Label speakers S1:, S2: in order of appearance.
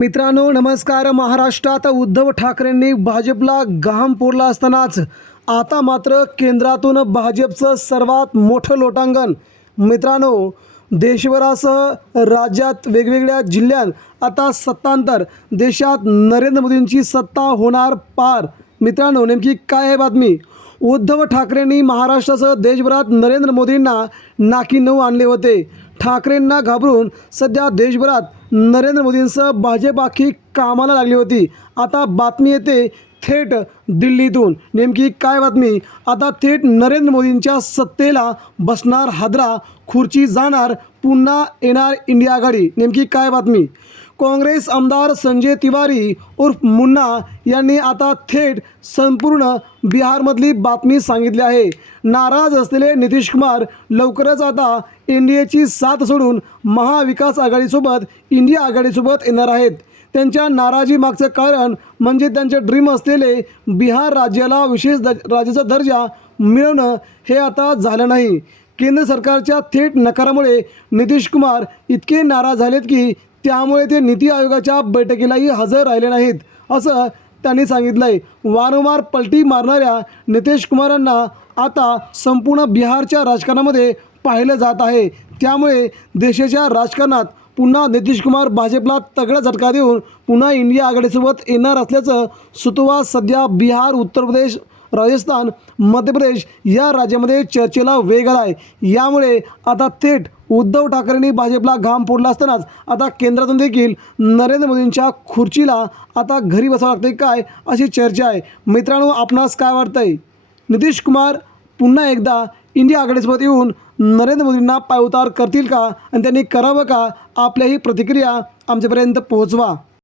S1: मित्रांनो नमस्कार. महाराष्ट्रात उद्धव ठाकरेंनी भाजपला घाम पुरला असतानाच आता मात्र केंद्रातून भाजपचं सर्वात मोठं लोटांगण. मित्रांनो देशभरासह राज्यात वेगवेगळ्या जिल्ह्यात आता सत्तांतर. देशात नरेंद्र मोदींची सत्ता होणार पार. मित्रांनो नेमकी काय आहे बातमी? उद्धव ठाकरेंनी महाराष्ट्रासह देशभरात नरेंद्र मोदींना नाकी नऊ आणले होते. ठाकरेंना घाबरून सध्या देशभरात नरेंद्र मोदींसह भाजप कामाला लागली होती. आता बातमी येते थेट दिल्लीतून. नेमकी काय बातमी? आता थेट नरेंद्र मोदींच्या सत्तेला बसणार हादरा खुर्ची जाणार पुन्हा येणार इंडिया आघाडी नेमकी काय बातमी? काँग्रेस आमदार संजय तिवारी उर्फ मुन्ना यांनी आता थेट संपूर्ण बिहारमधली बातमी सांगितली आहे. नाराज असलेले नितीश कुमार लवकरच आता एन डी एची साथ सोडून महाविकास आघाडीसोबत इंडिया आघाडीसोबत येणार आहेत. त्यांच्या नाराजीमागचं कारण म्हणजे त्यांचे ड्रीम असलेले बिहार राज्याला विशेष द राज्याचा दर्जा मिळवणं हे आता झालं नाही. केंद्र सरकारच्या थेट नकारामुळे नितीश कुमार इतके नाराज झालेत की त्यामुळे ते नीती आयोगाच्या बैठकीलाही हजर राहिले नाहीत असं त्यांनी सांगितलं आहे वारंवार पलटी मारणाऱ्या नितीश कुमारांना आता संपूर्ण बिहारच्या राजकारणामध्ये पाहिलं जात आहे. त्यामुळे देशाच्या राजकारणात पुन्हा नितीश कुमार भाजपला तगडा झटका देऊन पुन्हा इंडिया आघाडीसोबत येणार असल्याचं सुतोवा सध्या बिहार उत्तर प्रदेश राजस्थान मध्य प्रदेश या राज्यामध्ये चर्चेला वेग आला आहे यामुळे आता थेट उद्धव ठाकरेंनी भाजपला घाम फोडला असतानाच आता केंद्रातून देखील नरेंद्र मोदींच्या खुर्चीला आता घरी बसावं लागते काय? अशी चर्चा आहे. मित्रांनो आपणास काय वाटतंय? नितीश कुमार पुन्हा एकदा इंडिया आघाडीसोबत येऊन नरेंद्र मोदींना पायउतार करतील का? आणि त्यांनी करावं का? आपल्याही प्रतिक्रिया आमच्यापर्यंत पोहोचवा.